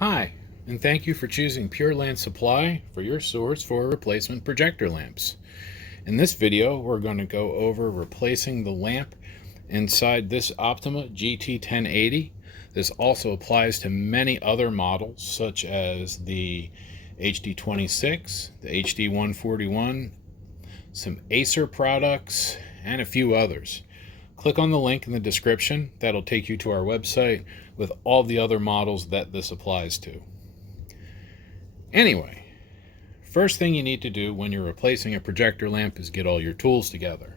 Hi, and thank you for choosing Pure Land Supply for your source for replacement projector lamps. In this video, we're going to go over replacing the lamp inside this Optima GT1080. This also applies to many other models such as the HD26, the HD141, some Acer products, and a few others. Click on the link in the description. That'll take you to our website with all the other models that this applies to. Anyway, first thing you need to do when you're replacing a projector lamp is get all your tools together.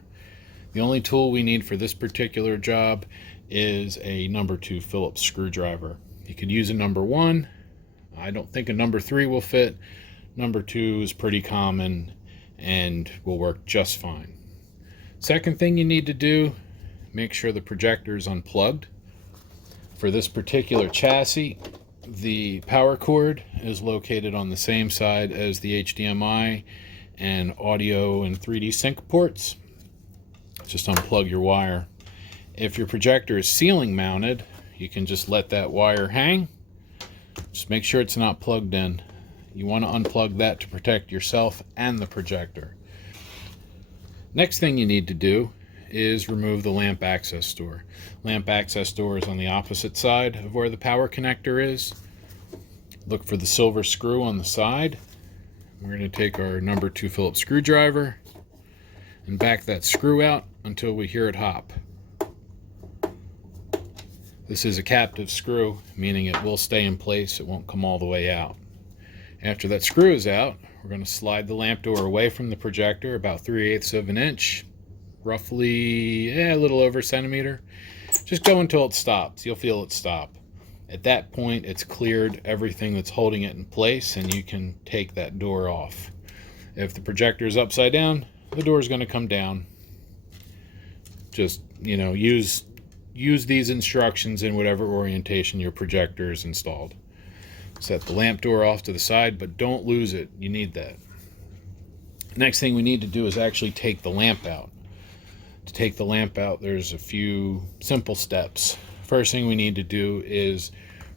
The only tool we need for this particular job is a number 2 Phillips screwdriver. You could use a number 1. I don't think a number 3 will fit. Number 2 is pretty common and will work just fine. Second thing you need to do, make sure the projector is unplugged. For this particular chassis, the power cord is located on the same side as the HDMI and audio and 3D sync ports. Just unplug your wire. If your projector is ceiling mounted, you can just let that wire hang. Just make sure it's not plugged in. You want to unplug that to protect yourself and the projector. Next thing you need to do is remove the lamp access door. Lamp access door is on the opposite side of where the power connector is. Look for the silver screw on the side. We're going to take our number 2 Phillips screwdriver and back that screw out until we hear it hop. This is a captive screw, meaning it will stay in place. It won't come all the way out. After that screw is out, we're going to slide the lamp door away from the projector about 3/8 of an inch, roughly a little over a centimeter. Just go until it stops. You'll feel it stop. At that point, it's cleared everything that's holding it in place, and you can take that door off. If the projector is upside down, the door is going to come down. Just, use these instructions in whatever orientation your projector is installed. Set the lamp door off to the side, but don't lose it. You need that. Next thing we need to do is actually take the lamp out. To take the lamp out, there's a few simple steps. First thing we need to do is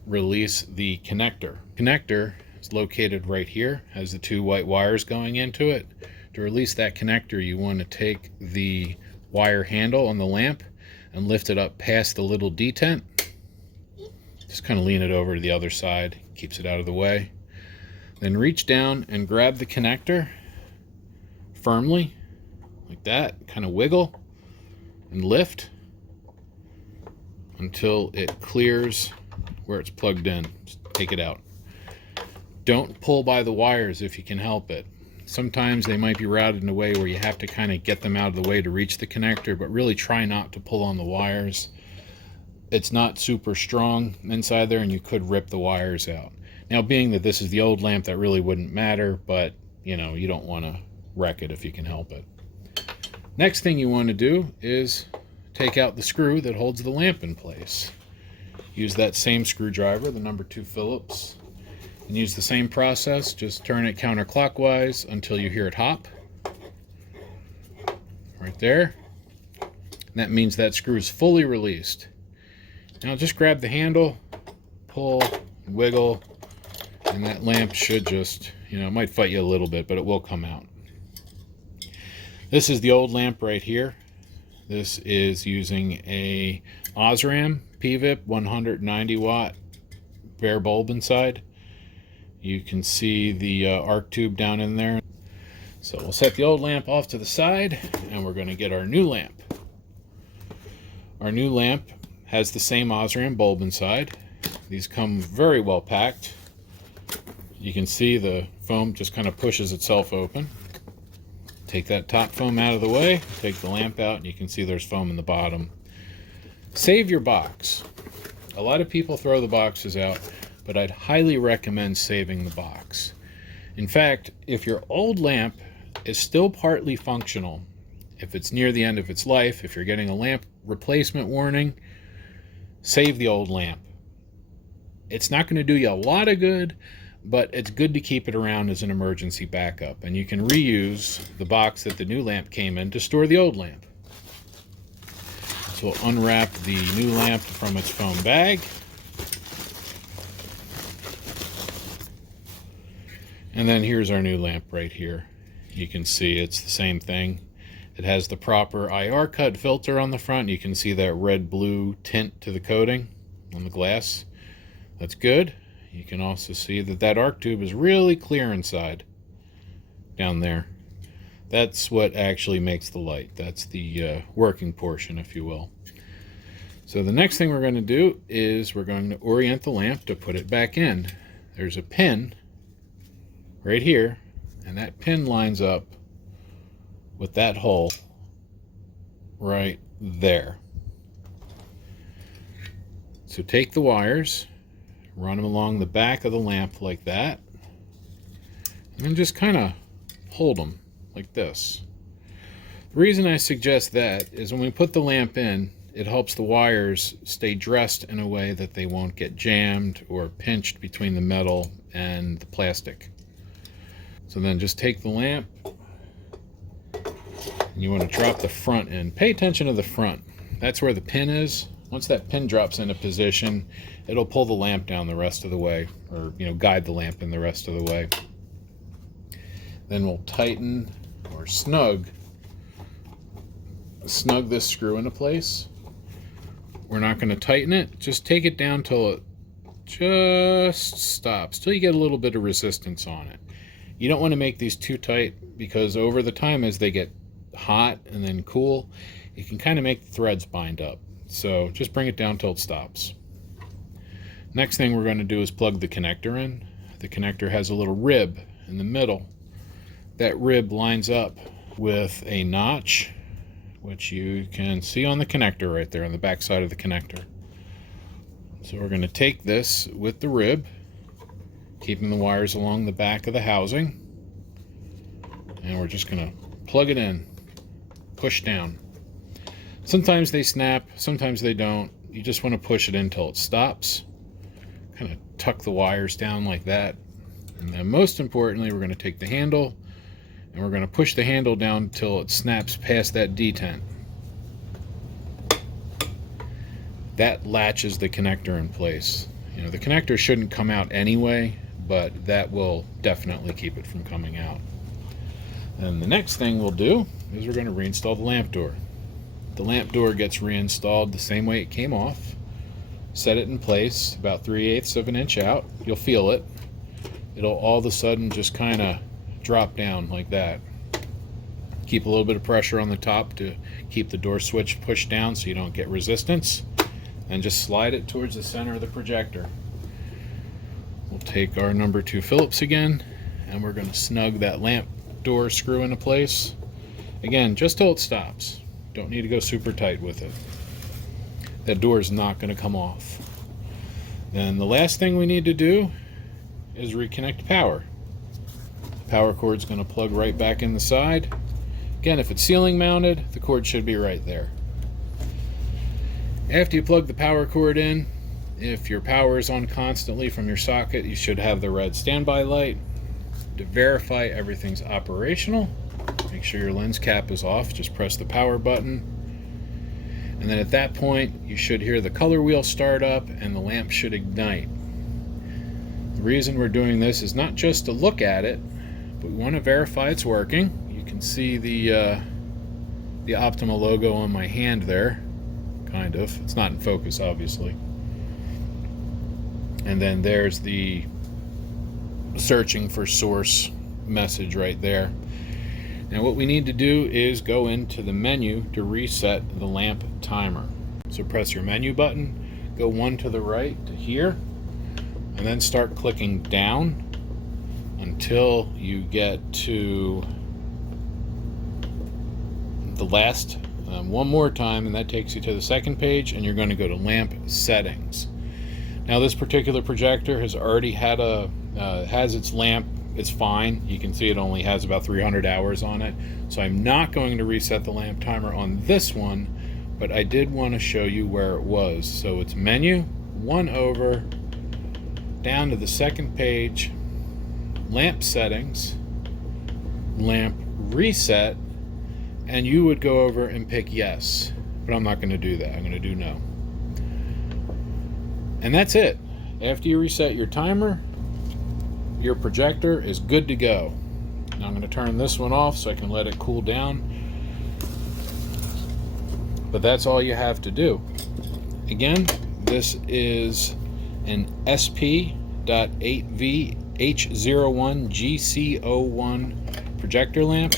release the connector. Connector is located right here, has the 2 white wires going into it. To release that connector, you want to take the wire handle on the lamp and lift it up past the little detent. Just kind of lean it over to the other side, keeps it out of the way. Then reach down and grab the connector firmly, like that, kind of wiggle and lift until it clears where it's plugged in. Just take it out. Don't pull by the wires if you can help it. Sometimes they might be routed in a way where you have to kind of get them out of the way to reach the connector, but really try not to pull on the wires. It's not super strong inside there and you could rip the wires out. Now, being that this is the old lamp, that really wouldn't matter, but you don't want to wreck it if you can help it. Next thing you want to do is take out the screw that holds the lamp in place. Use that same screwdriver, the number 2 Phillips, and use the same process. Just turn it counterclockwise until you hear it hop. Right there. And that means that screw is fully released. Now just grab the handle, pull, wiggle, and that lamp should just, it might fight you a little bit, but it will come out. This is the old lamp right here. This is using a Osram PVIP 190 watt bare bulb inside. You can see the arc tube down in there. So we'll set the old lamp off to the side and we're going to get our new lamp. Our new lamp has the same Osram bulb inside. These come very well packed. You can see the foam just kind of pushes itself open. Take that top foam out of the way, take the lamp out, and you can see there's foam in the bottom. Save your box. A lot of people throw the boxes out, but I'd highly recommend saving the box. In fact, if your old lamp is still partly functional, if it's near the end of its life, if you're getting a lamp replacement warning, save the old lamp. It's not going to do you a lot of good, but it's good to keep it around as an emergency backup, and you can reuse the box that the new lamp came in to store the old lamp. So we'll unwrap the new lamp from its foam bag. And then here's our new lamp right here. You can see it's the same thing. It has the proper IR cut filter on the front. You can see that red-blue tint to the coating on the glass. That's good. You can also see that that arc tube is really clear inside down there. That's what actually makes the light. That's the working portion, if you will. So the next thing we're going to do is we're going to orient the lamp to put it back in. There's a pin right here, and that pin lines up with that hole right there. So take the wires, run them along the back of the lamp like that, and then just kind of hold them like this. The reason I suggest that is when we put the lamp in, it helps the wires stay dressed in a way that they won't get jammed or pinched between the metal and the plastic. So then just take the lamp, and you want to drop the front in. Pay attention to the front. That's where the pin is. Once that pin drops into position, it'll pull the lamp down the rest of the way, or guide the lamp in the rest of the way. Then we'll tighten or snug this screw into place. We're not going to tighten it. Just take it down till it just stops, till you get a little bit of resistance on it. You don't want to make these too tight, because over the time as they get hot and then cool, it can kind of make the threads bind up. So just bring it down till it stops. Next thing we're going to do is plug the connector in. The connector has a little rib in the middle. That rib lines up with a notch, which you can see on the connector right there on the back side of the connector. So we're going to take this with the rib, keeping the wires along the back of the housing, and we're just going to plug it in, push down. Sometimes they snap, sometimes they don't. You just want to push it in until it stops. Kind of tuck the wires down like that. And then most importantly, we're going to take the handle and we're going to push the handle down until it snaps past that detent. That latches the connector in place. The connector shouldn't come out anyway, but that will definitely keep it from coming out. And the next thing we'll do is we're going to reinstall the lamp door. The lamp door gets reinstalled the same way it came off. Set it in place about 3/8 of an inch out. You'll feel it. It'll all of a sudden just kind of drop down like that. Keep a little bit of pressure on the top to keep the door switch pushed down so you don't get resistance. And just slide it towards the center of the projector. We'll take our number 2 Phillips again, and we're going to snug that lamp door screw into place. Again, just till it stops. Don't need to go super tight with it. That door is not going to come off. Then the last thing we need to do is reconnect power. The power cord is going to plug right back in the side. Again, if it's ceiling mounted, the cord should be right there. After you plug the power cord in, if your power is on constantly from your socket, you should have the red standby light. To verify everything's operational, make sure your lens cap is off. Just press the power button. And then at that point, you should hear the color wheel start up and the lamp should ignite. The reason we're doing this is not just to look at it, but we want to verify it's working. You can see the Optima logo on my hand there, kind of. It's not in focus, obviously. And then there's the searching for source message right there. Now what we need to do is go into the menu to reset the lamp timer. So press your menu button, go one to the right to here, and then start clicking down until you get to the last one more time, and that takes you to the second page, and you're going to go to lamp settings. Now this particular projector has already had has its lamp. It's fine. You can see it only has about 300 hours on it. So I'm not going to reset the lamp timer on this one, but I did want to show you where it was. So it's menu, one over, down to the second page, lamp settings, lamp reset, and you would go over and pick yes. But I'm not going to do that. I'm going to do no. And that's it. After you reset your timer, your projector is good to go. Now I'm going to turn this one off so I can let it cool down. But that's all you have to do. Again, this is an SP.8VH01GC01 projector lamp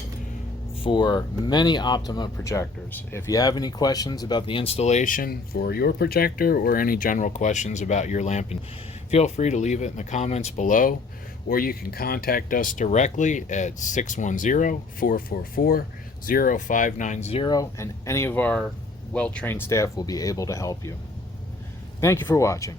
for many Optima projectors. If you have any questions about the installation for your projector or any general questions about your lamp, feel free to leave it in the comments below, or you can contact us directly at 610-444-0590, and any of our well-trained staff will be able to help you. Thank you for watching.